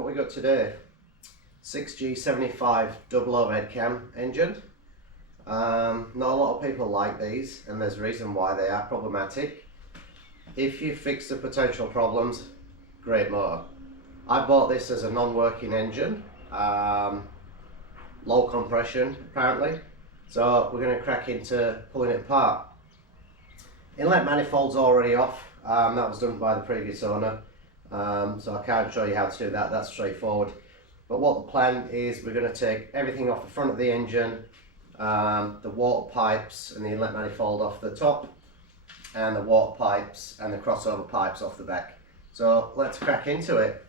what we got today. 6G75 double overhead cam engine. Not a lot of people like these, and there's a reason why they are problematic. If you fix the potential problems, great motor. I bought this as a non-working engine, low compression apparently, so we're going to crack into pulling it apart. Inlet manifold's already off, that was done by the previous owner, so I can't show you how to do that, that's straightforward. But what the plan is, we're going to take everything off the front of the engine, the water pipes and the inlet manifold off the top, and the water pipes and the crossover pipes off the back. So let's crack into it.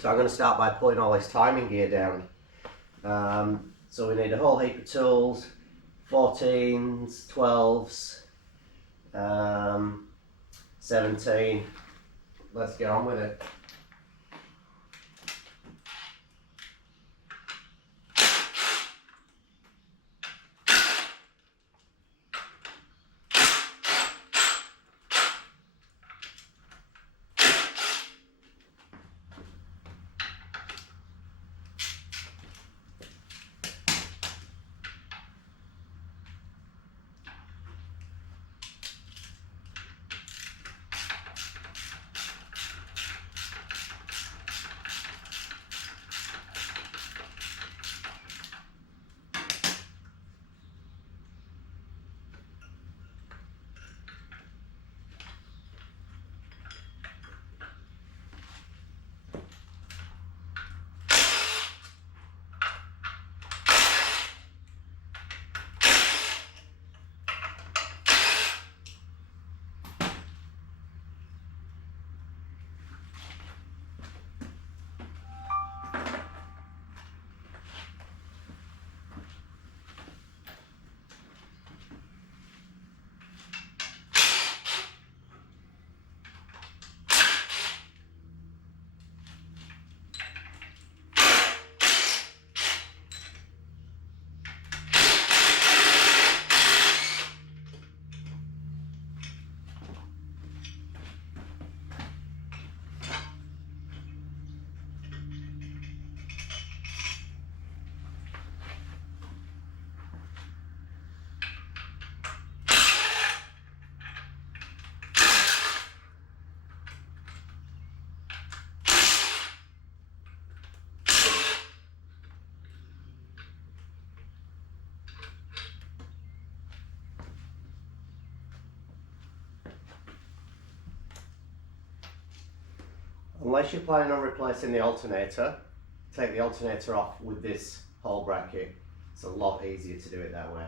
So I'm going to start by pulling all this timing gear down. So we need a whole heap of tools, 14s, 12s, 17. Let's get on with it. Unless you're planning on replacing the alternator, take the alternator off with this hole bracket. It's a lot easier to do it that way.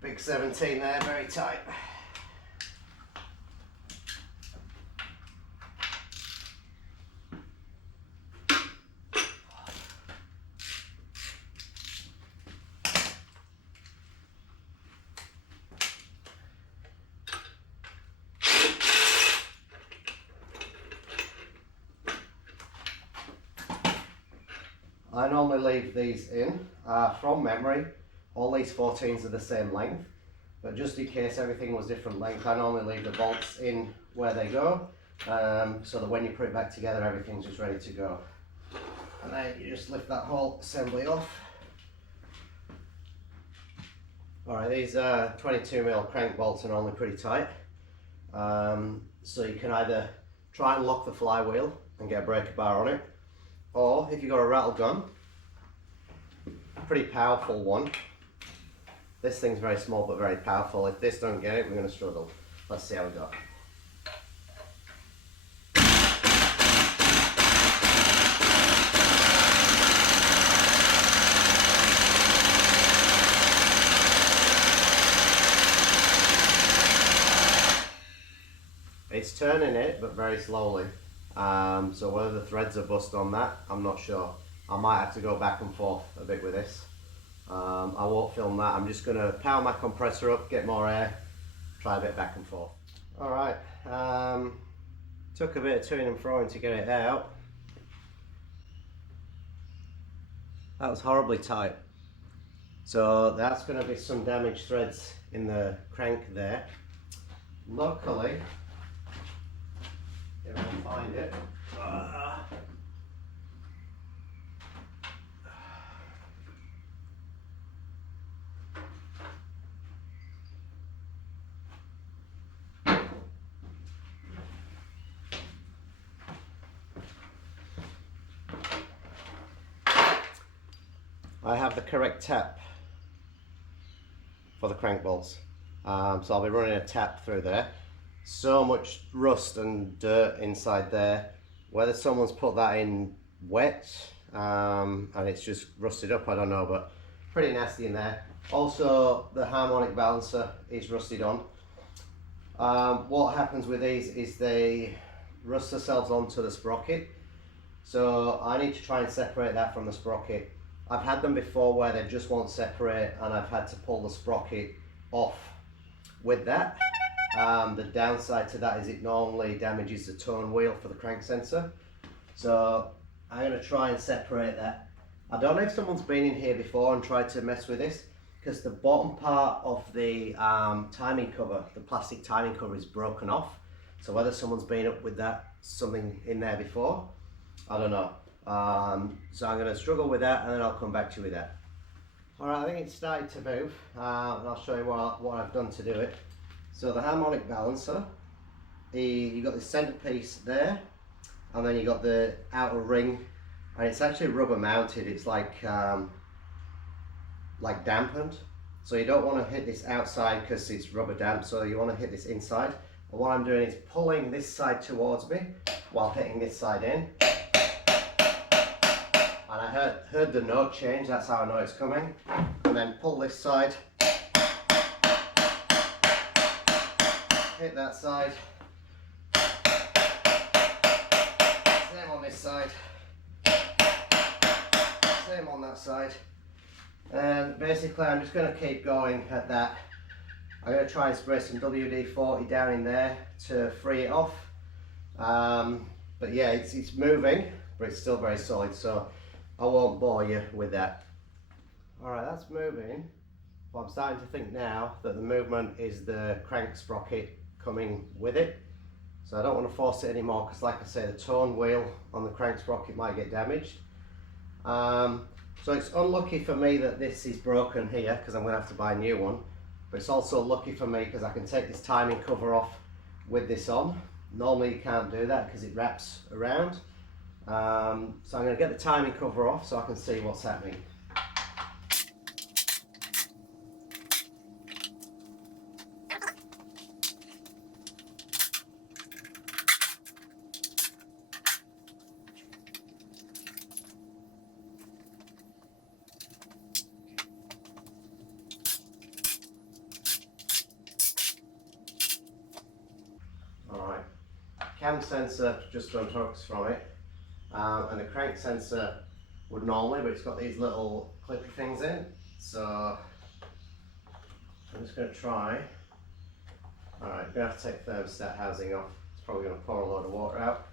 Big 17 there, very tight. I normally leave these in. From memory, all these 14s are the same length, but just in case everything was different length, I normally leave the bolts in where they go, so that when you put it back together, everything's just ready to go. And then you just lift that whole assembly off. Alright, these 22mm crank bolts are normally pretty tight, so you can either try and lock the flywheel and get a breaker bar on it, or if you've got a rattle gun, a pretty powerful one. This thing's very small but very powerful. If this don't get it, we're going to struggle. Let's see how we go. It's turning it, but very slowly. So whether the threads are bust on that, I'm not sure. I might have to go back and forth a bit with this. I won't film that. I'm just going to power my compressor up, get more air, try a bit back and forth. Alright, took a bit of toing and froing to get it out. That was horribly tight. So that's going to be some damaged threads in the crank there. Luckily, if I can find it, I have the correct tap for the crank bolts. So I'll be running a tap through there. So much rust and dirt inside there. Whether someone's put that in wet and it's just rusted up, I don't know, but pretty nasty in there. Also, the harmonic balancer is rusted on. What happens with these is they rust themselves onto the sprocket. So I need to try and separate that from the sprocket. I've had them before where they just won't separate and I've had to pull the sprocket off with that. The downside to that is it normally damages the tone wheel for the crank sensor. So I'm going to try and separate that. I don't know if someone's been in here before and tried to mess with this, because the bottom part of the timing cover, the plastic timing cover, is broken off. So whether someone's been up with that, something in there before, I don't know. So I'm going to struggle with that and then I'll come back to you with that. Alright, I think it's started to move and I'll show you what I've done to do it. So the harmonic balancer, you've got the centre piece there and then you've got the outer ring, and it's actually rubber mounted. It's like dampened. So you don't want to hit this outside because it's rubber damp, so you want to hit this inside. And what I'm doing is pulling this side towards me while hitting this side in. And I heard the note change, that's how I know it's coming. And then pull this side, hit that side, same on this side, same on that side. And basically I'm just going to keep going at that. I'm going to try and spray some WD-40 down in there to free it off. But yeah, it's moving, but it's still very solid, so I won't bore you with that. Alright, that's moving. But I'm starting to think now that the movement is the crank sprocket coming with it. So I don't want to force it anymore because, like I say, the tone wheel on the crank sprocket might get damaged. So it's unlucky for me that this is broken here because I'm going to have to buy a new one. But it's also lucky for me because I can take this timing cover off with this on. Normally you can't do that because it wraps around. So I'm going to get the timing cover off so I can see what's happening. Alright, cam sensor just unhooks from it. And the crank sensor would normally, but it's got these little clipper things in. So I'm just going to try. Alright, I'm going to have to take the thermostat housing off. It's probably going to pour a load of water out.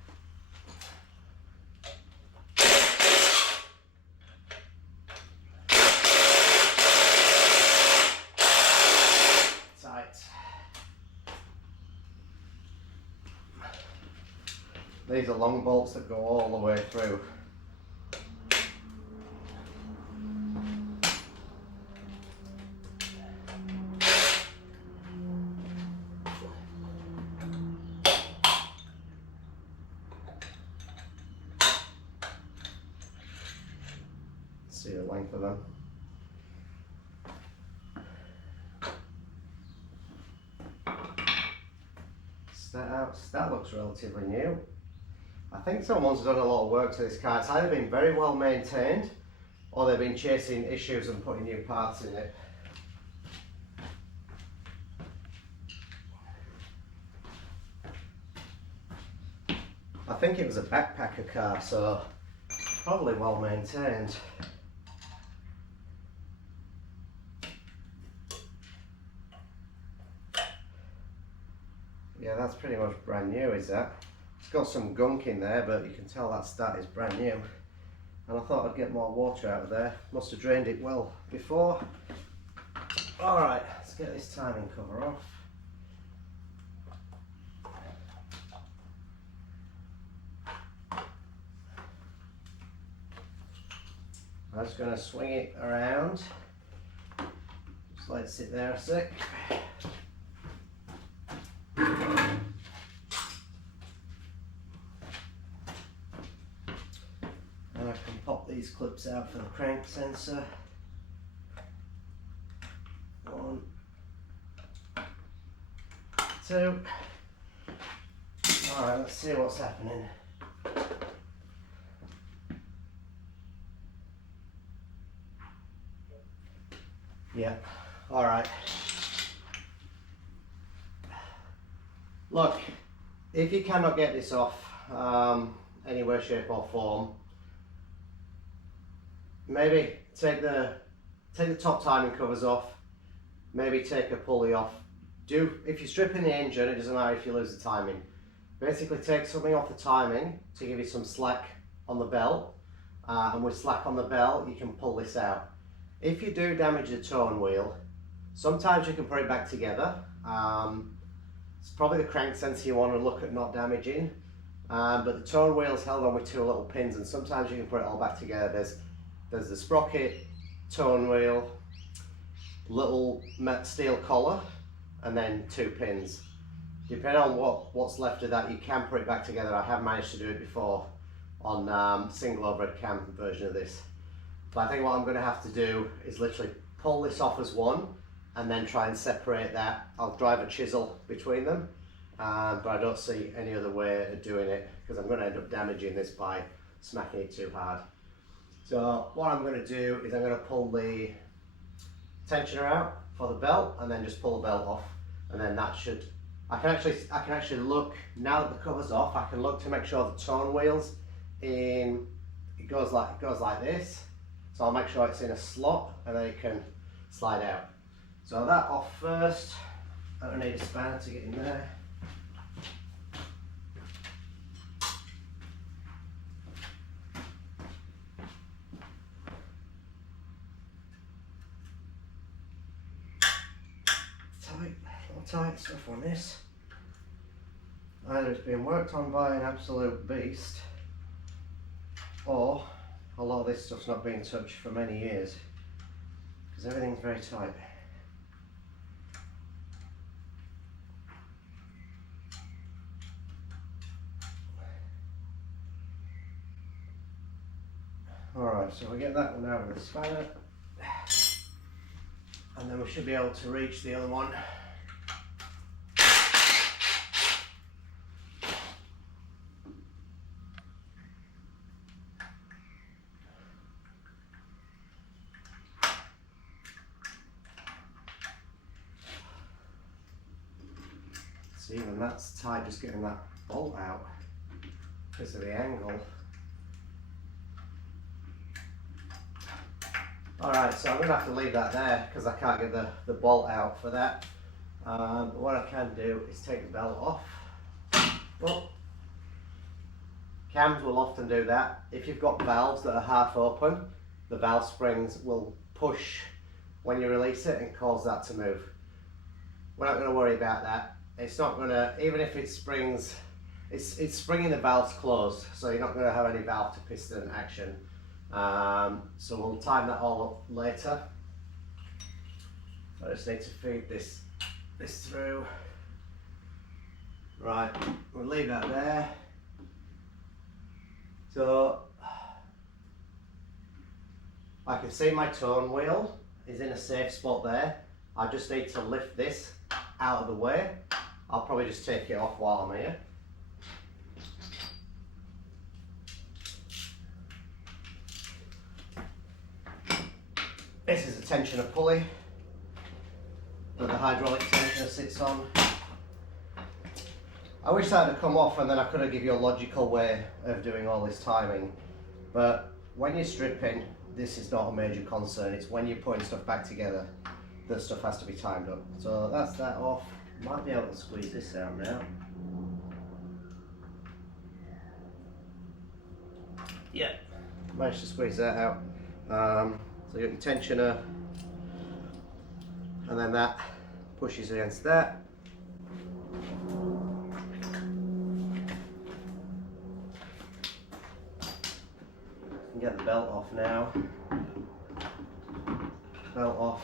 Tight. These are long bolts that go all the way through. See the length of them. That looks relatively new. I think someone's done a lot of work to this car. It's either been very well maintained or they've been chasing issues and putting new parts in it. I think it was a backpacker car, so probably well maintained. Yeah, that's pretty much brand new, is that? It's got some gunk in there, but you can tell that start is brand new. And I thought I'd get more water out of there. Must have drained it well before. Alright, let's get this timing cover off. I'm just going to swing it around. Just let it sit there a sec. And I can pop these clips out for the crank sensor. 1, 2. Alright, let's see what's happening. Yeah, alright. Look, if you cannot get this off any way, shape or form, maybe take the top timing covers off, maybe take a pulley off. If you're stripping the engine, it doesn't matter if you lose the timing. Basically take something off the timing to give you some slack on the belt, and with slack on the belt you can pull this out. If you do damage the tone wheel, sometimes you can put it back together. It's probably the crank sensor you want to look at not damaging, but the tone wheel is held on with 2 little pins, and sometimes you can put it all back together. There's the sprocket, tone wheel, little steel collar, and then 2 pins. Depending on what's left of that, you can put it back together. I have managed to do it before on single overhead cam version of this. But I think what I'm going to have to do is literally pull this off as one and then try and separate that. I'll drive a chisel between them, but I don't see any other way of doing it because I'm going to end up damaging this by smacking it too hard. So what I'm going to do is I'm going to pull the tensioner out for the belt and then just pull the belt off, and then that should, I can actually look, now that the cover's off, I can look to make sure the tone wheel's in, it goes like this. So I'll make sure it's in a slot and then it can slide out. So that off first. I don't need a spanner to get in there. Tight stuff on this. Either it's been worked on by an absolute beast, or a lot of this stuff's not been touched for many years, because everything's very tight. Alright, so we get that one out of the spanner, and then we should be able to reach the other one. See, even that's tight, just getting that bolt out because of the angle. Alright, so I'm going to have to leave that there because I can't get the bolt out for that. But what I can do is take the belt off. Well, cams will often do that. If you've got valves that are half open, the valve springs will push when you release it and cause that to move. We're not going to worry about that. It's not going to, even if it springs, it's springing the valves closed, so you're not going to have any valve to piston action. So we'll time that all up later. I just need to feed this through. Right, we'll leave that there. So I can see my tone wheel is in a safe spot there. I just need to lift this out of the way. I'll probably just take it off while I'm here. This is a tensioner pulley that the hydraulic tensioner sits on. I wish that had come off and then I could have given you a logical way of doing all this timing, but when you're stripping, this is not a major concern. It's when you're putting stuff back together that stuff has to be timed up. So that's that off. Might be able to squeeze this out now. Yeah, managed to squeeze that out. So you got your tensioner, and then that pushes against that. get the belt off now. Belt off.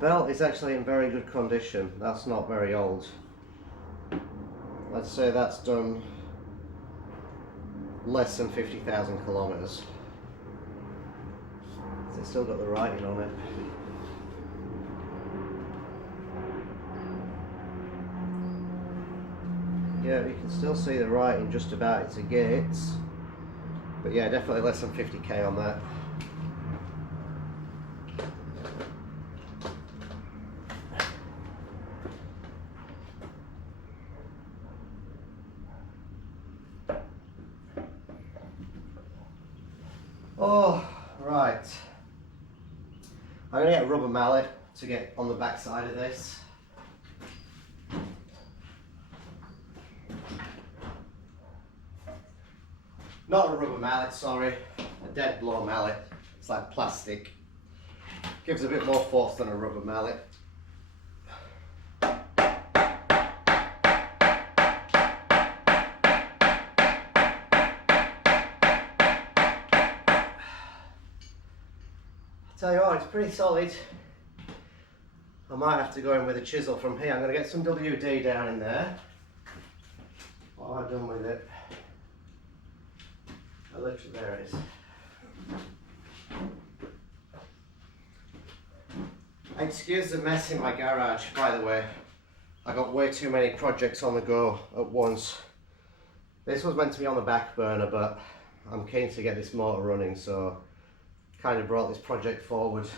Belt is actually in very good condition. That's not very old. Let's say that's done less than 50,000 kilometers. It's still got the writing on it. Yeah, you can still see the writing just about at the gates. But yeah, definitely less than 50k on that. Oh, right. I'm going to get a rubber mallet to get on the back side of this. Not a rubber mallet, sorry, a dead blow mallet. It's like plastic. Gives a bit more force than a rubber mallet. Tell you what, it's pretty solid. I might have to go in with a chisel from here. I'm going to get some WD down in there. What have I done with it? Literally, there it is. Excuse the mess in my garage, by the way. I got way too many projects on the go at once. This was meant to be on the back burner, but I'm keen to get this motor running, so kind of brought this project forward.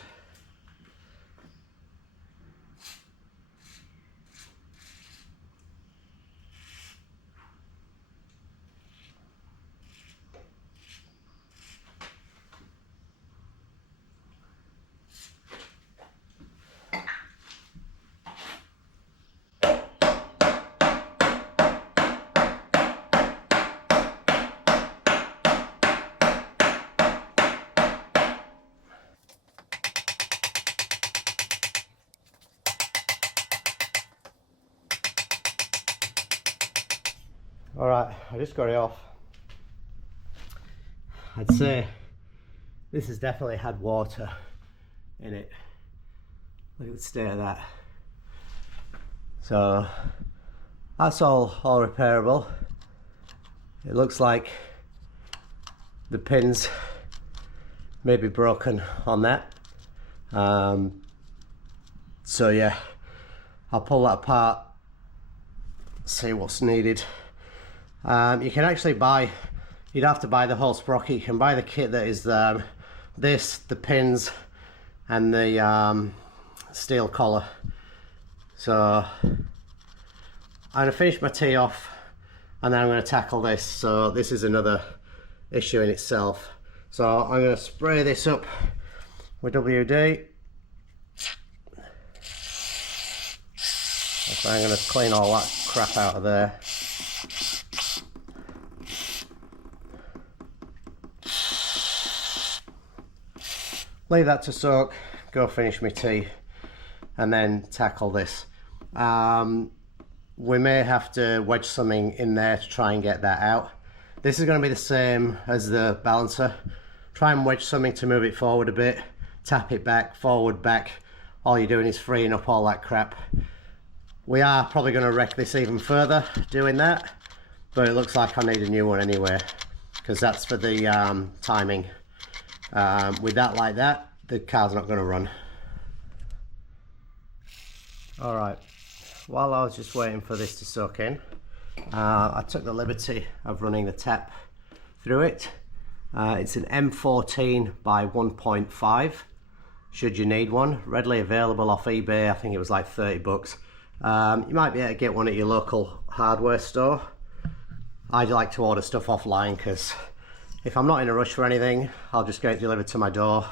Alright, I just got it off. I'd say this has definitely had water in it. Look at the state of that. So that's all repairable. It looks like the pins may be broken on that. So yeah, I'll pull that apart, see what's needed. You can actually buy, you'd have to buy the whole sprocket. You can buy the kit that is this, the pins and the steel collar. So I'm going to finish my tee off and then I'm going to tackle this. So this is another issue in itself. So I'm going to spray this up with WD. So I'm going to clean all that crap out of there. Leave that to soak, go finish my tea, and then tackle this. We may have to wedge something in there to try and get that out. This is going to be the same as the balancer. Try and wedge something to move it forward a bit, tap it back, forward, back. All you're doing is freeing up all that crap. We are probably going to wreck this even further doing that, but it looks like I need a new one anyway, because that's for the timing. With that like that, the car's not going to run. Alright, while I was just waiting for this to soak in, I took the liberty of running the tap through it. It's an M14 by 1.5, should you need one. Readily available off eBay, I think it was like 30 bucks. You might be able to get one at your local hardware store. I like to order stuff offline because if I'm not in a rush for anything, I'll just get it delivered to my door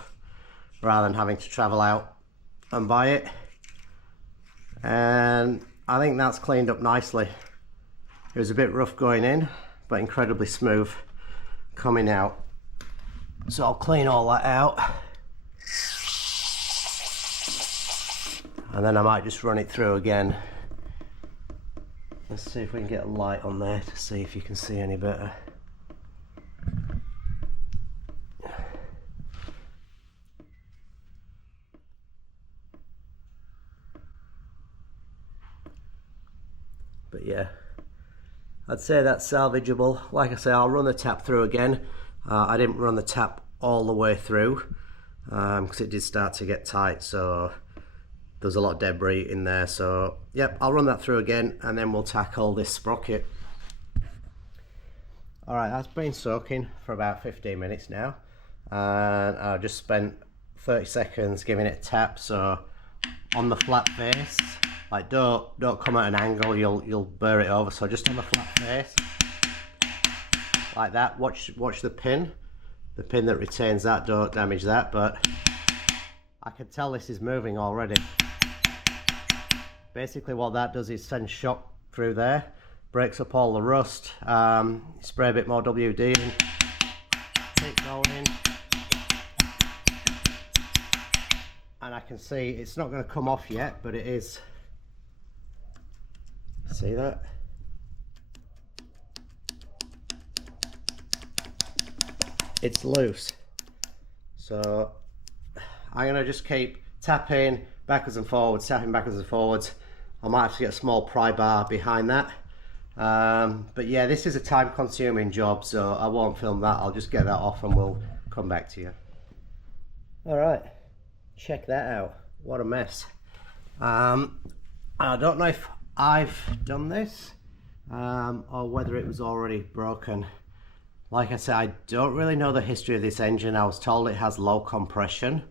rather than having to travel out and buy it. And I think that's cleaned up nicely. It was a bit rough going in, but incredibly smooth coming out. So I'll clean all that out. And then I might just run it through again. Let's see if we can get a light on there to see if you can see any better. But yeah, I'd say that's salvageable. Like I say, I'll run the tap through again. I didn't run the tap all the way through because it did start to get tight, so there's a lot of debris in there. So yep, I'll run that through again and then we'll tackle this sprocket. Alright, that's been soaking for about 15 minutes now, and I just spent 30 seconds giving it a tap. So on the flat face, like don't come at an angle, you'll burr it over. So just on the flat face, like that. Watch the pin that retains that, don't damage that. But I can tell this is moving already. Basically what that does is send shock through there, breaks up all the rust. Spray a bit more WD and keep going. And I can see it's not going to come off yet, but it is. See that? It's loose. So I'm going to just keep tapping backwards and forwards, tapping backwards and forwards. I might have to get a small pry bar behind that. But yeah, this is a time consuming job, so I won't film that. I'll just get that off and we'll come back to you. Alright, check that out. What a mess. I don't know if I've done this or whether it was already broken. Like I said, I don't really know the history of this engine. I was told it has low compression.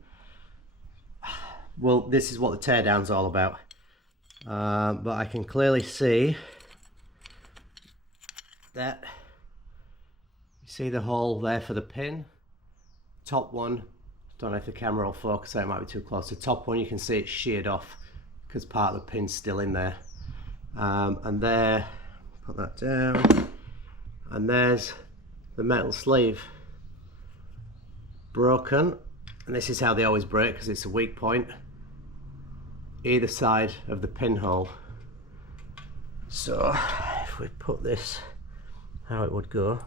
Well, this is what the teardown's all about. But I can clearly see that. You see the hole there for the pin? Top one, don't know if the camera will focus, it might be too close. The top one, you can see it's sheared off because part of the pin's still in there. And there, put that down, and there's the metal sleeve broken. And this is how they always break, because it's a weak point either side of the pinhole. So if we put this how it would go,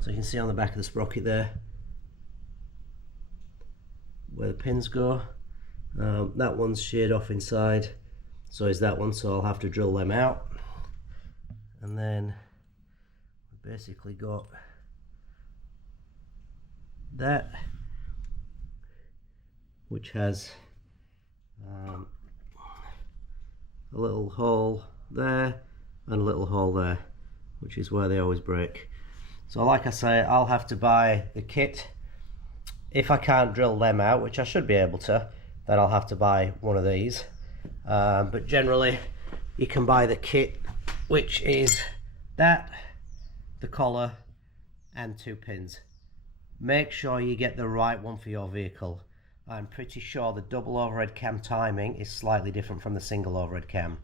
so you can see on the back of the sprocket there where the pins go. That one's sheared off inside, so is that one, so I'll have to drill them out. And then we basically got that, which has a little hole there and a little hole there, which is where they always break. So like I say, I'll have to buy the kit. If I can't drill them out, which I should be able to, then I'll have to buy one of these. But generally you can buy the kit, which is that, the collar and 2 pins. Make sure you get the right one for your vehicle. I'm pretty sure the double overhead cam timing is slightly different from the single overhead cam.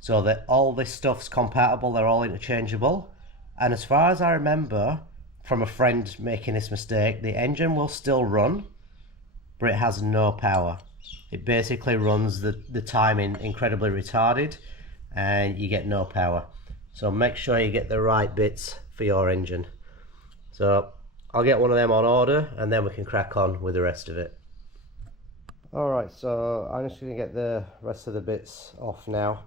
So that all this stuff's compatible, they're all interchangeable. And as far as I remember from a friend making this mistake, the engine will still run, but it has no power. It basically runs the timing incredibly retarded and you get no power. So make sure you get the right bits for your engine. So I'll get one of them on order and then we can crack on with the rest of it. Alright, so I'm just going to get the rest of the bits off now.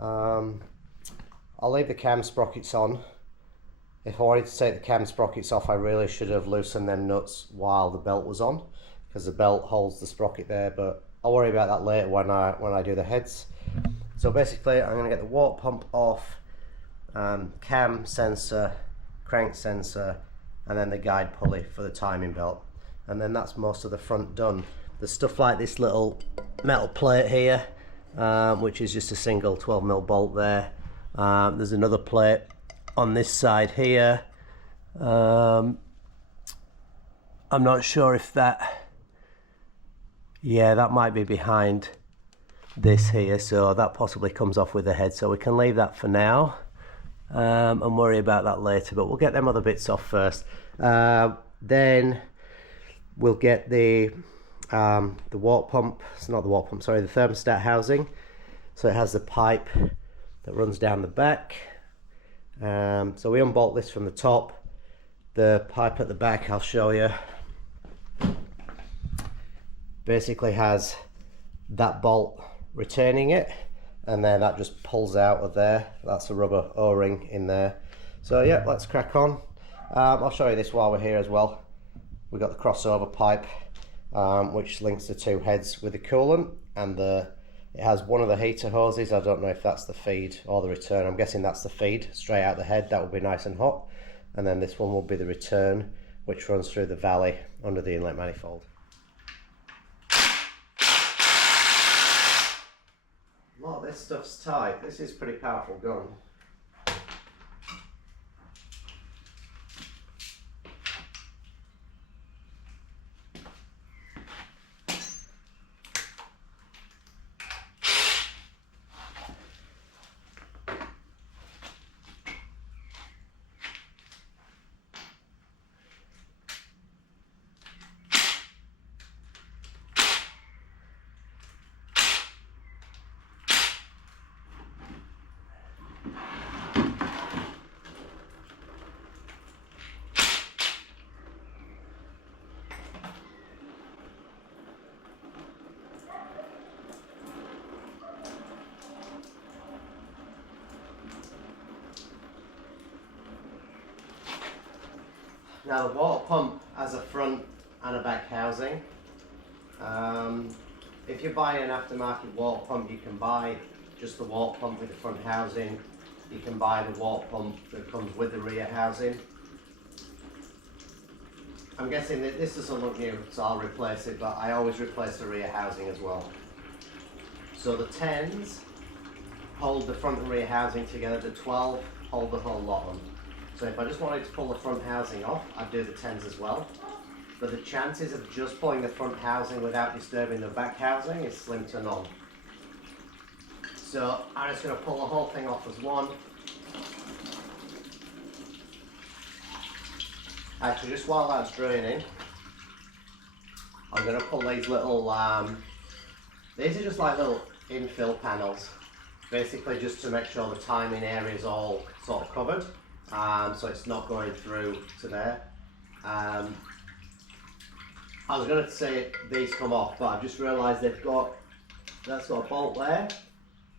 I'll leave the cam sprockets on. If I wanted to take the cam sprockets off, I really should have loosened them nuts while the belt was on, because the belt holds the sprocket there, but I'll worry about that later when I do the heads. So basically I'm going to get the water pump off, cam sensor, crank sensor, and then the guide pulley for the timing belt, and then that's most of the front done. There's stuff like this little metal plate here, which is just a single 12mm bolt there. There's another plate on this side here. I'm not sure if that, yeah, that might be behind this here, so that possibly comes off with the head, so we can leave that for now and worry about that later, but we'll get them other bits off first. Then we'll get the water pump, it's not the water pump, sorry, the thermostat housing. So it has the pipe that runs down the back. So we unbolt this from the top. The pipe at the back, I'll show you, basically has that bolt retaining it, and then that just pulls out of there. That's a rubber O-ring in there. So yeah, let's crack on. I'll show you this while we're here as well. We've got the crossover pipe, which links the two heads with the coolant, and it has one of the heater hoses. I don't know if that's the feed or the return. I'm guessing that's the feed, straight out the head. That will be nice and hot. And then this one will be the return, which runs through the valley under the inlet manifold. A lot of this stuff's tight. This is a pretty powerful gun. Now the water pump has a front and a back housing. If you're buying an aftermarket water pump, you can buy just the water pump with the front housing. You can buy the water pump that comes with the rear housing. I'm guessing that this doesn't look new, so I'll replace it, but I always replace the rear housing as well. So the 10s hold the front and rear housing together, the 12 hold the whole lot on. So if I just wanted to pull the front housing off, I'd do the 10s as well. But the chances of just pulling the front housing without disturbing the back housing is slim to none. So I'm just going to pull the whole thing off as one. Actually, just while that's draining, I'm going to pull these little, these are just like little infill panels, basically just to make sure the timing area is all sort of covered. So it's not going through to there. I was going to say these come off, but I've just realised that's got a bolt there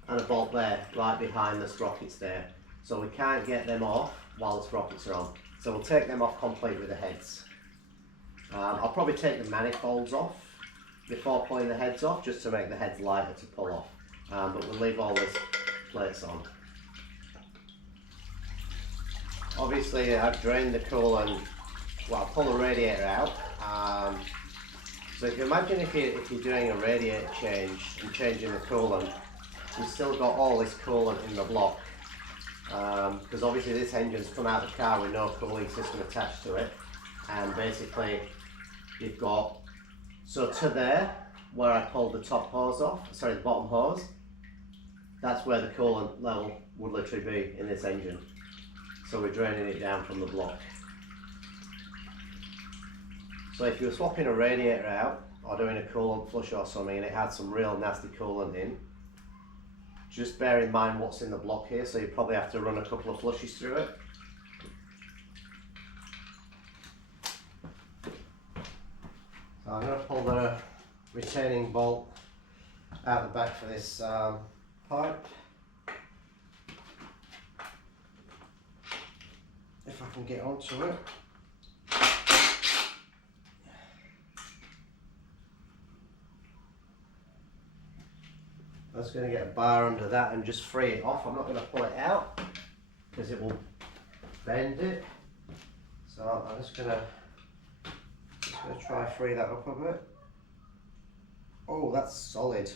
and a bolt there right behind the sprockets there. So we can't get them off while the sprockets are on. So we'll take them off complete with the heads. I'll probably take the manifolds off before pulling the heads off, just to make the heads lighter to pull off. But we'll leave all this plates on. Obviously I've drained the coolant, well, I'll pull the radiator out. So if you imagine if you're doing a radiator change and changing the coolant, you've still got all this coolant in the block. Because obviously this engine's come out of the car with no cooling system attached to it. And basically you've got, so to there, where I pulled the top hose off, sorry, the bottom hose, that's where the coolant level would literally be in this engine. So we're draining it down from the block. So if you're swapping a radiator out or doing a coolant flush or something and it had some real nasty coolant in, just bear in mind what's in the block here, so you probably have to run a couple of flushes through it. So I'm going to pull the retaining bolt out the back for this pipe. If I can get onto it. I'm just going to get a bar under that and just free it off. I'm not going to pull it out because it will bend it. So I'm just going to try free that up a bit. Oh, that's solid.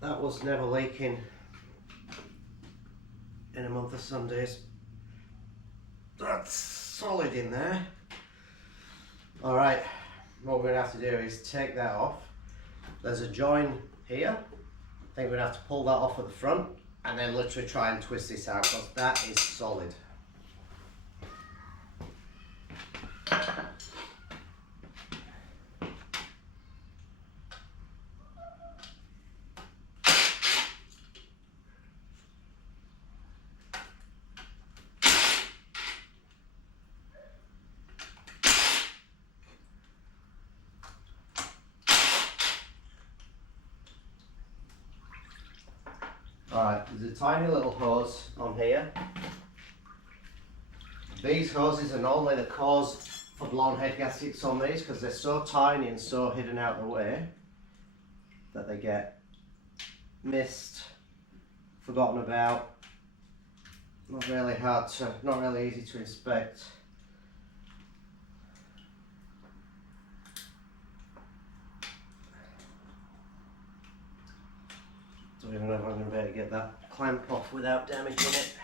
That was never leaking in a month of Sundays. That's solid in there. Alright, what we're going to have to do is take that off. There's a join here. I think we're going to have to pull that off at the front and then literally try and twist this out because that is solid. Alright, there's a tiny little hose on here. These hoses are normally the cause for blown head gaskets on these because they're so tiny and so hidden out of the way that they get missed, forgotten about, not really easy to inspect. Don't even know if I'm going to be able to get that clamp off without damaging it.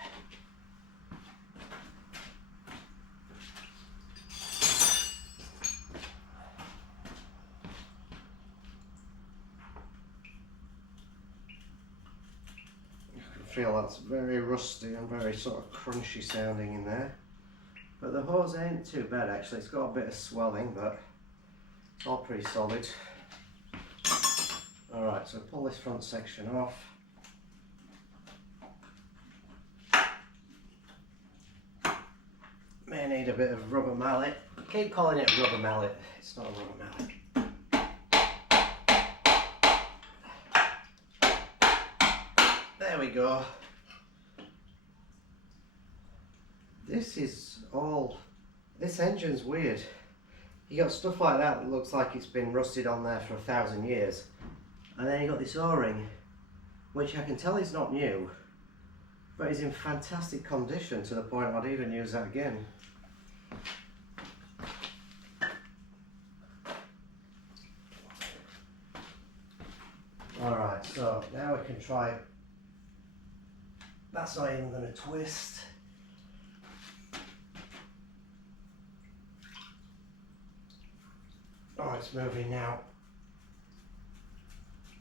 I feel that's very rusty and very sort of crunchy sounding in there. But the hose ain't too bad actually, it's got a bit of swelling but it's all pretty solid. Alright, so pull this front section off. May need a bit of rubber mallet. I keep calling it a rubber mallet, it's not a rubber mallet. There we go. This engine's weird. You got stuff like that looks like it's been rusted on there for 1,000 years. And then you got this O-ring, which I can tell is not new, but is in fantastic condition to the point I'd even use that again. Alright, so now we can try. That's not even going to twist. Oh, it's moving now.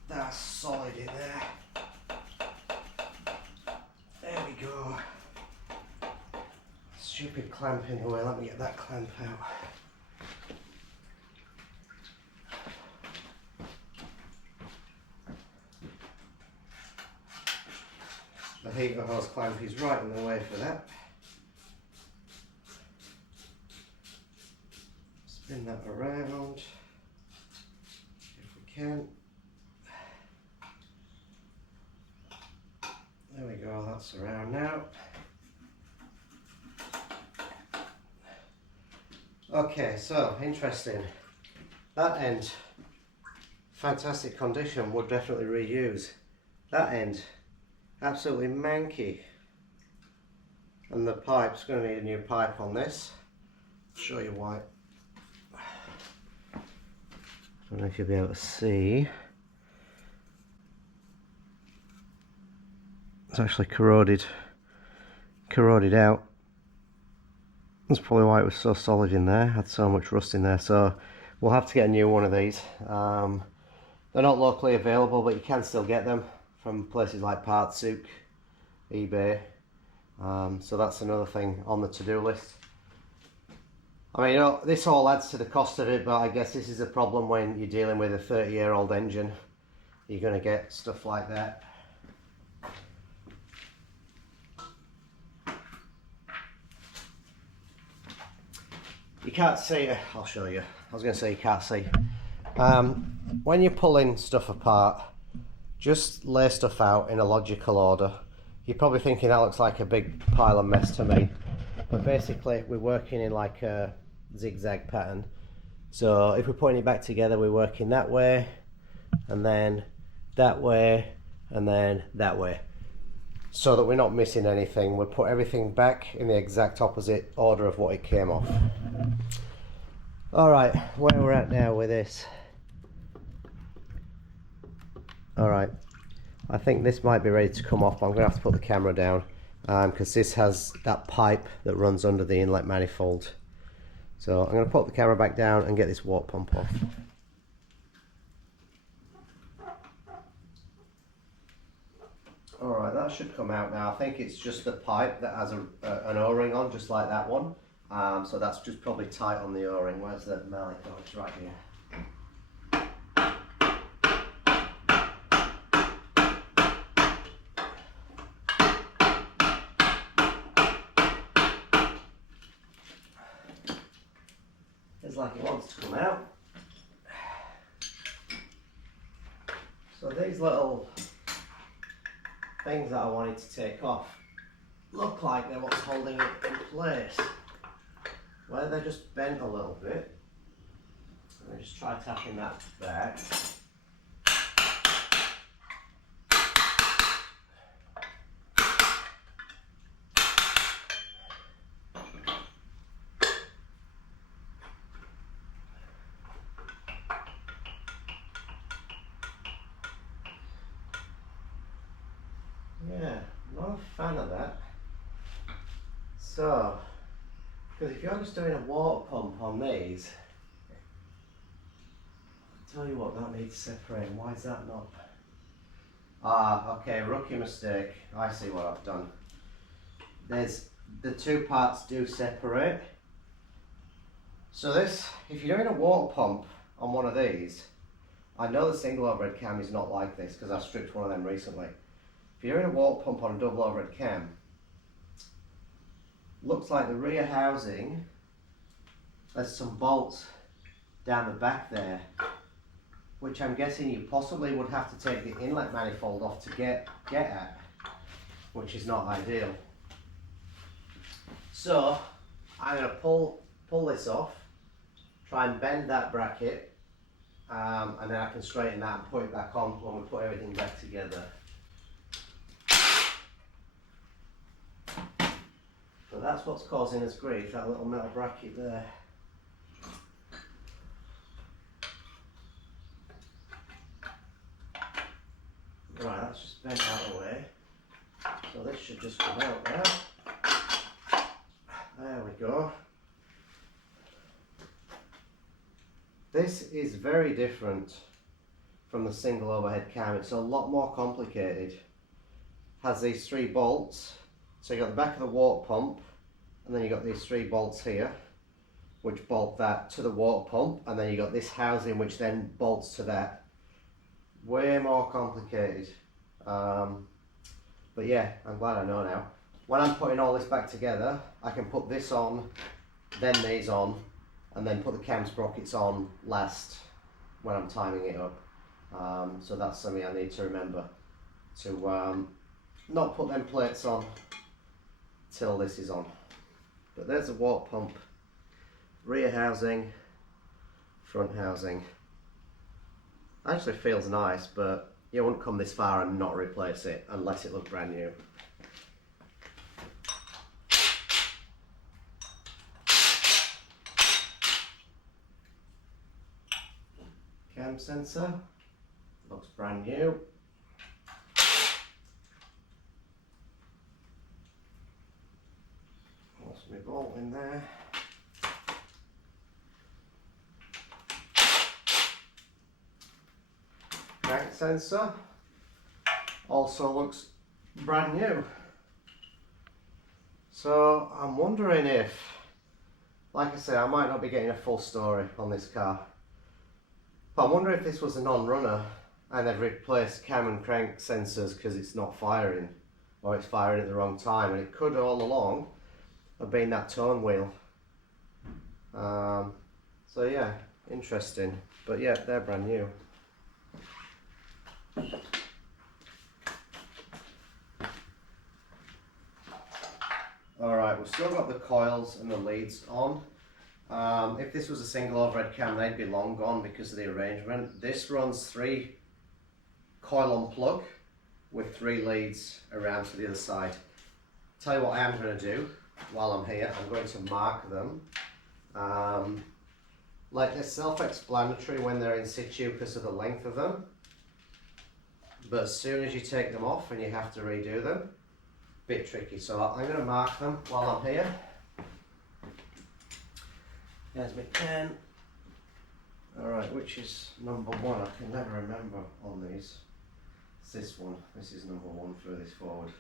That's solid in there. There we go. Stupid clamp in the way, let me get that clamp out. The heater hose clamp is right in the way for that. Spin that around if we can. There we go, that's around now. Okay, so interesting. That end, fantastic condition, would definitely reuse. That end, absolutely manky. And the pipe's going to need a new pipe on this. I'll show you why. I don't know if you'll be able to see. It's actually corroded out. That's probably why it was so solid in there, had so much rust in there, so we'll have to get a new one of these. They're not locally available, but you can still get them from places like Partsook, eBay, so that's another thing on the to-do list. I mean, you know, this all adds to the cost of it, but I guess this is a problem when you're dealing with a 30-year-old engine. You're going to get stuff like that. You can't see it, I'll show you. I was going to say you can't see. When you're pulling stuff apart, just lay stuff out in a logical order. You're probably thinking that looks like a big pile of mess to me, but basically we're working in like a zigzag pattern. So if we're putting it back together, we're working that way, and then that way, and then that way, so that we're not missing anything. We'll put everything back in the exact opposite order of what it came off. Alright, where we're at now with this. Alright, I think this might be ready to come off, but I'm going to have to put the camera down because this has that pipe that runs under the inlet manifold. So I'm going to put the camera back down and get this water pump off. Alright, that should come out now. I think it's just the pipe that has an O-ring on, just like that one. So that's just probably tight on the O-ring. Where's the mallet? Oh, it's right here. It's like it wants to come out. So these little things that I wanted to take off look like they're what's holding it in place. Where they're just bent a little bit. Let me just try tapping that back. Yeah, not a fan of that. So, because if you're just doing a water pump on these, I'll tell you what, that needs separating. Why is that not? Ah, okay, rookie mistake. I see what I've done. There's the two parts do separate. So this, if you're doing a water pump on one of these, I know the single overhead cam is not like this because I stripped one of them recently. If you're in a water pump on a double overhead cam, looks like the rear housing, there's some bolts down the back there, which I'm guessing you possibly would have to take the inlet manifold off to get at, which is not ideal. So I'm going to pull this off, try and bend that bracket, and then I can straighten that and put it back on when we put everything back together. So that's what's causing us grief, that little metal bracket there. Right, that's just bent out of the way. So this should just come out there. There we go. This is very different from the single overhead cam. It's a lot more complicated. Has these three bolts. So you got the back of the water pump, and then you got these three bolts here, which bolt that to the water pump, and then you got this housing which then bolts to that. Way more complicated. But yeah, I'm glad I know now. When I'm putting all this back together, I can put this on, then these on, and then put the cam sprockets on last when I'm timing it up. So that's something I need to remember, to not put them plates on till this is on. But there's the water pump, rear housing, front housing. Actually feels nice, but you wouldn't come this far and not replace it unless it looked brand new. Cam sensor, looks brand new. What's my bolt in there? Crank sensor also looks brand new. So I'm wondering if, like I say, I might not be getting a full story on this car, but I wonder if this was a non-runner and they've replaced cam and crank sensors because it's not firing, or it's firing at the wrong time, and it could all along have been that tone wheel. So yeah, interesting, but yeah, they're brand new. Alright, we've still got the coils and the leads on. If this was a single overhead cam, they'd be long gone because of the arrangement. This runs 3 coil on plug with 3 leads around to the other side. Tell you what I am going to do while I'm here, I'm going to mark them. Like they're self-explanatory when they're in situ because of the length of them. But as soon as you take them off and you have to redo them, bit tricky. So I'm going to mark them while I'm here. There's my pen. Alright, which is number 1? I can never remember on these. It's this one. This is number 1 through this forward.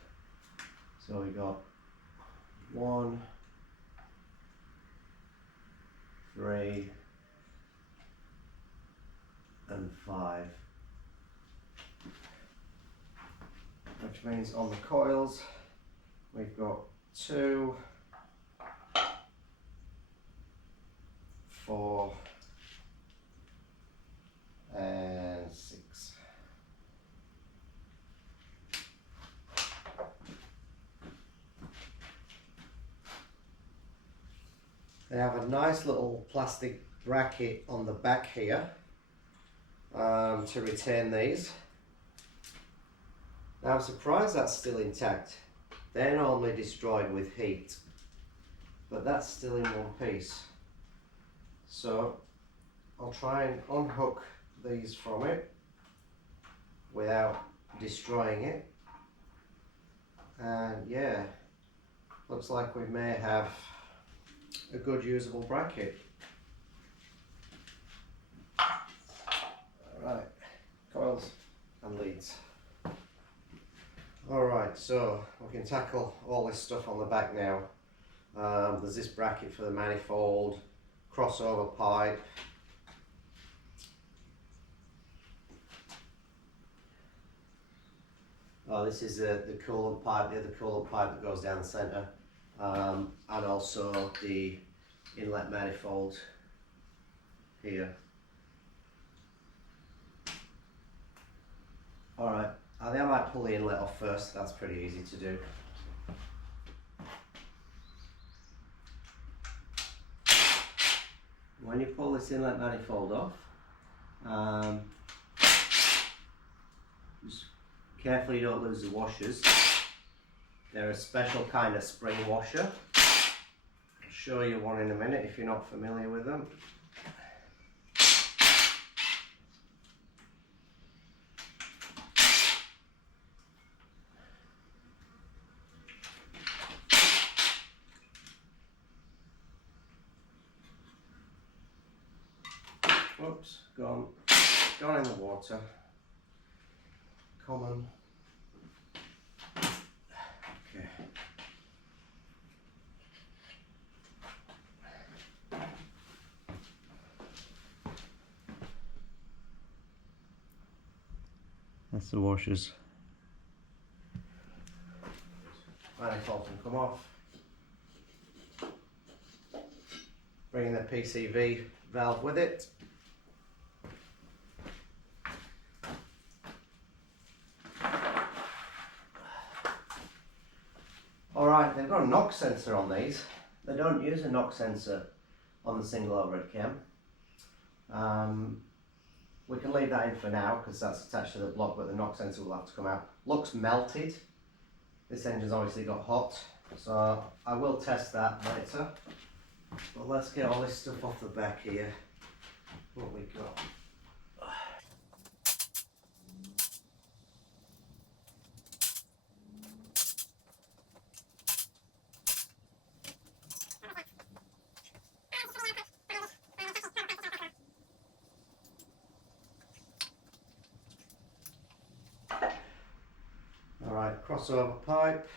So we got 1, 3, and 5. Which means on the coils we've got 2, 4, and 6. They have a nice little plastic bracket on the back here to retain these. Now I'm surprised that's still intact. They're normally destroyed with heat, but that's still in one piece. So I'll try and unhook these from it without destroying it. And yeah, looks like we may have a good usable bracket. Alright, coils and leads. Alright, so we can tackle all this stuff on the back now. There's this bracket for the manifold, crossover pipe. Oh, this is the coolant pipe, the other coolant pipe that goes down the centre, and also the inlet manifold here. Alright, I think I might pull the inlet off first, that's pretty easy to do. When you pull this inlet manifold off, just carefully don't lose the washers. They're a special kind of spring washer. I'll show you one in a minute if you're not familiar with them. Oops, gone in the water. Common. Okay. That's the washers. Manifold can come off. Bringing the PCV valve with it. Alright, they've got a knock sensor on these. They don't use a knock sensor on the single overhead cam. We can leave that in for now because that's attached to the block, but the knock sensor will have to come out. Looks melted. This engine's obviously got hot, so I will test that later. But let's get all this stuff off the back here. What we got. Alright, crossover pipe,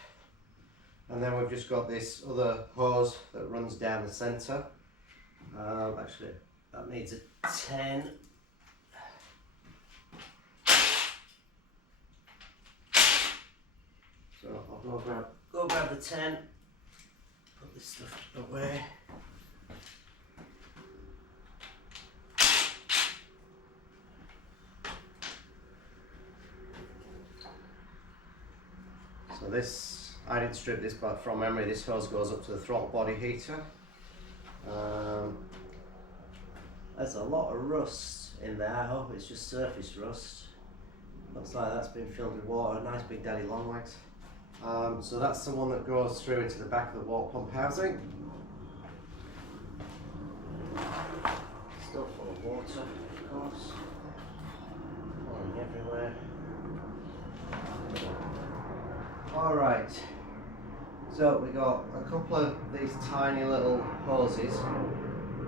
and then we've just got this other hose that runs down the centre. Actually, that needs a 10. So I'll go grab the 10, put this stuff away. So this, I didn't strip this, but from memory this hose goes up to the throttle body heater. There's a lot of rust in there. I hope it's just surface rust. Looks like that's been filled with water, nice big daddy long legs. So that's the one that goes through into the back of the water pump housing. Still full of water, of course. Pouring everywhere. Alright, so we got a couple of these tiny little hoses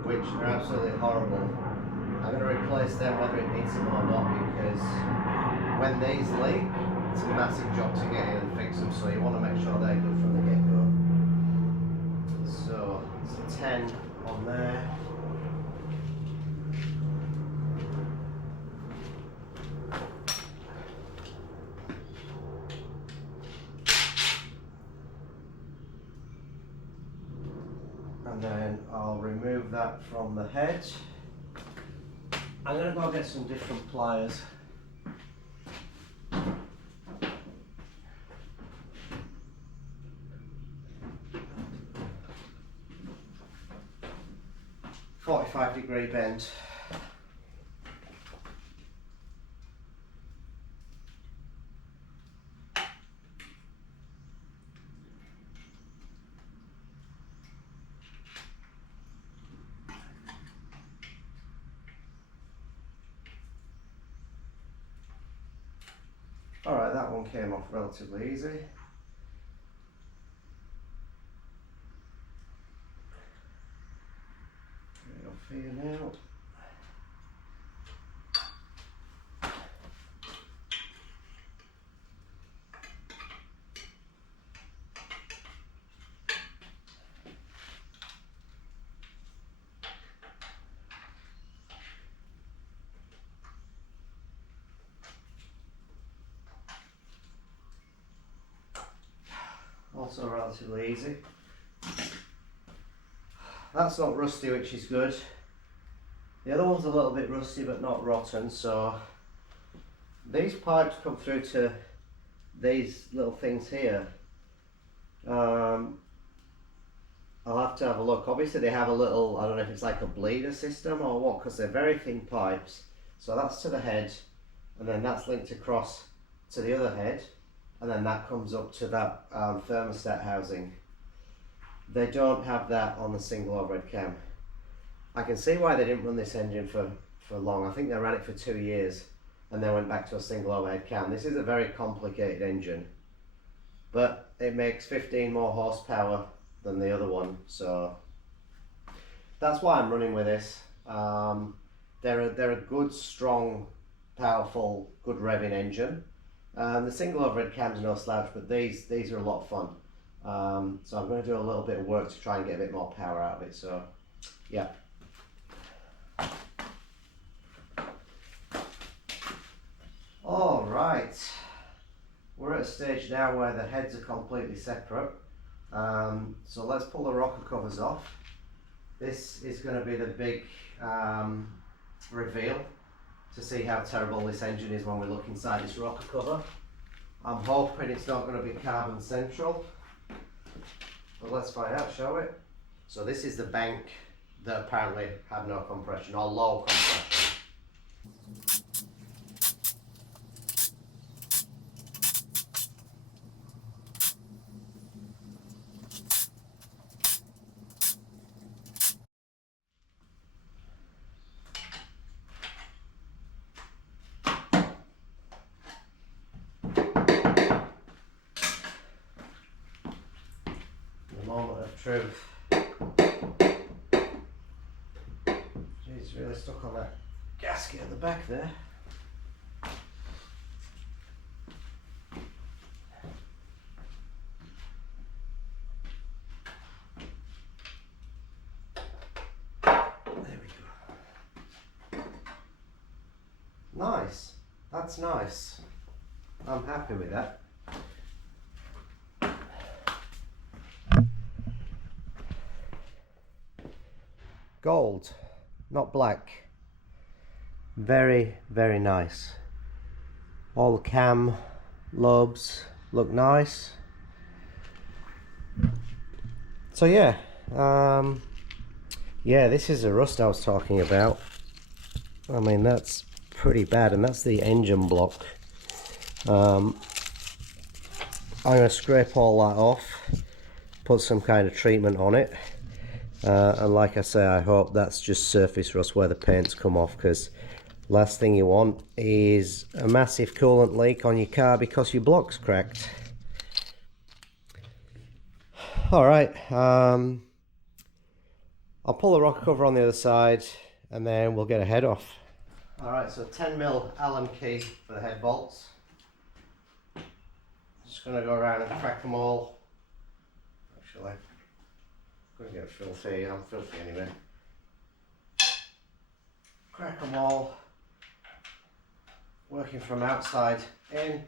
which are absolutely horrible. I'm going to replace them whether it needs them or not, because when these leak it's a massive job to get in and fix them, so you want to make sure they're good from the get-go. So it's a 10 on there. And then I'll remove that from the head. I'm going to go get some different pliers. 45-degree bend. Alright, that one came off relatively easy. Get it off here now. Also relatively easy. That's not rusty, which is good. The other one's a little bit rusty but not rotten, so these pipes come through to these little things here. I'll have to have a look. Obviously they have a little, I don't know if it's like a bleeder system or what, because they're very thin pipes. So that's to the head, and then that's linked across to the other head, and then that comes up to that thermostat housing. They don't have that on the single overhead cam. I can see why they didn't run this engine for long. I think they ran it for 2 years and then went back to a single overhead cam. This is a very complicated engine, but it makes 15 more horsepower than the other one, so that's why I'm running with this. They're a good, strong, powerful, good revving engine. The single overhead cam's no slouch, but these are a lot of fun. So I'm going to do a little bit of work to try and get a bit more power out of it. So yeah. All right, we're at a stage now where the heads are completely separate. So let's pull the rocker covers off. This is going to be the big reveal to see how terrible this engine is when we look inside this rocker cover. I'm hoping it's not going to be carbon central, but let's find out, shall we? So this is the bank that apparently had no compression, or low compression. Moment of truth. Jeez, really stuck on that gasket at the back there. There we go. Nice. That's nice. I'm happy with that. Gold, not black. Very, very nice. All the cam lobes look nice. So yeah, yeah, this is the rust I was talking about. I mean, that's pretty bad, and that's the engine block. I'm going to scrape all that off, put some kind of treatment on it. And like I say, I hope that's just surface rust where the paint's come off, because last thing you want is a massive coolant leak on your car because your block's cracked. Alright, I'll pull the rocker cover on the other side and then we'll get a head off. Alright, so 10mm Allen key for the head bolts. Just going to go around and crack them all. Actually, gonna get filthy. I'm filthy anyway. Crack them all. Working from outside in.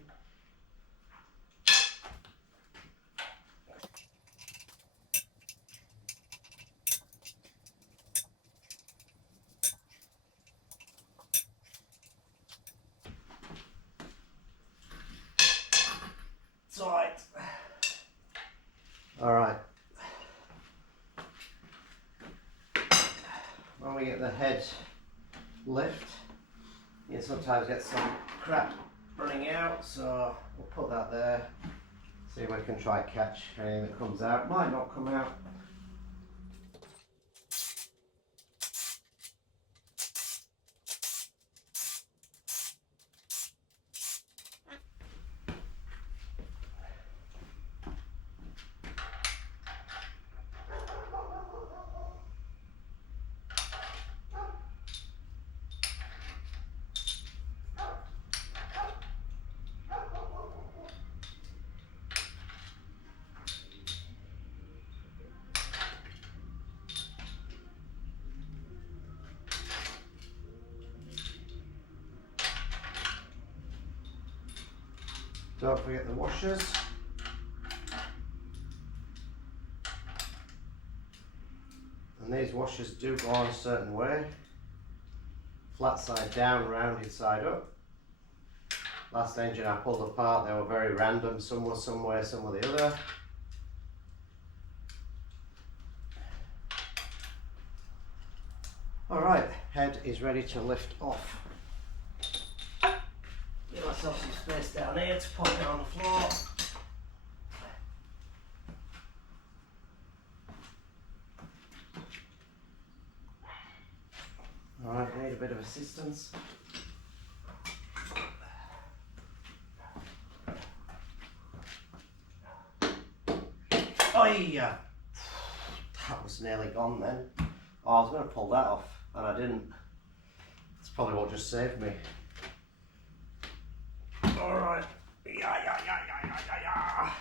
It's alright. Alright. When we get the head lift. You sometimes get some crap running out, so we'll put that there. See if we can try catch anything that comes out. Might not come out. Don't forget the washers. And these washers do go on a certain way. Flat side down, rounded side up. Last engine I pulled apart, they were very random. Some were some way, some were the other. Alright, head is ready to lift off. Give myself some space down here to put it on the floor. Alright, I need a bit of assistance. Oh yeah, that was nearly gone then. Oh, I was going to pull that off and I didn't. That's probably what just saved me. Alright. Yeah.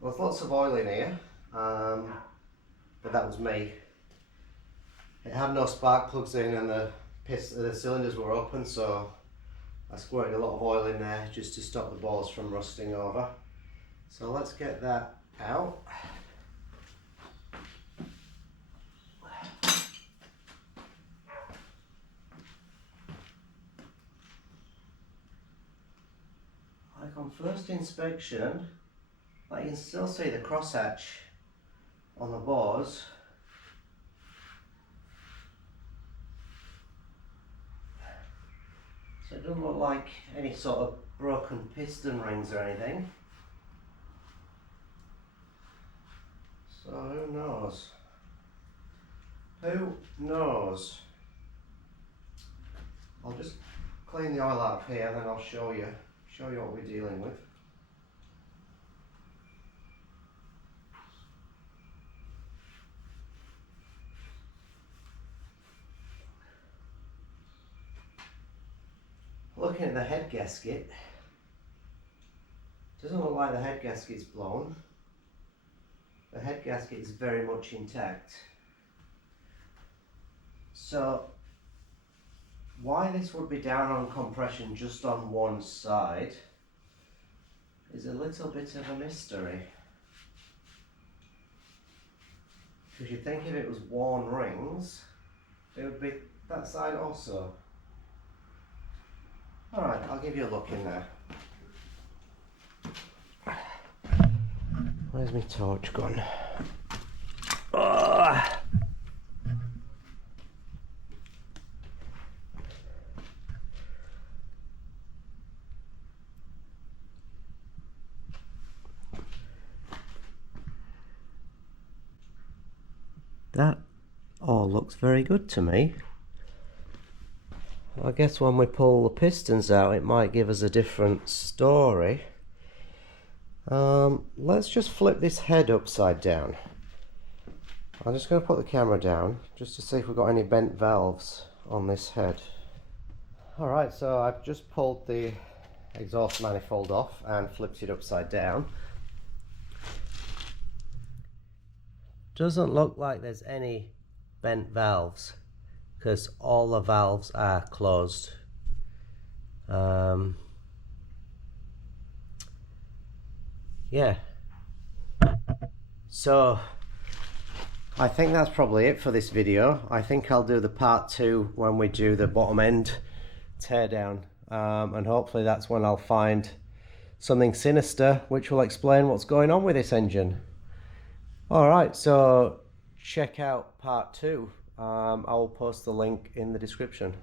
Well, there's lots of oil in here, but that was me. It had no spark plugs in and the cylinders were open, so I squirted a lot of oil in there just to stop the balls from rusting over. So let's get that out. Like on first inspection, I can still see the crosshatch on the bores. So it doesn't look like any sort of broken piston rings or anything. So who knows? Who knows? I'll just clean the oil out of here and then I'll show you what we're dealing with. Looking at the head gasket, doesn't look like the head gasket's blown. The head gasket is very much intact. So why this would be down on compression just on one side is a little bit of a mystery. Because you'd think if it was worn rings, it would be that side also. Alright, I'll give you a look in there. Where's my torch gun? Oh. That all looks very good to me. I guess when we pull the pistons out it might give us a different story. Let's just flip this head upside down. I'm just going to put the camera down just to see if we've got any bent valves on this head. Alright, so I've just pulled the exhaust manifold off and flipped it upside down. Doesn't look like there's any bent valves because all the valves are closed. Yeah, so I think that's probably it for this video. I think I'll do the part 2 when we do the bottom end teardown, and hopefully that's when I'll find something sinister, which will explain what's going on with this engine. Alright, so check out part 2. I will post the link in the description.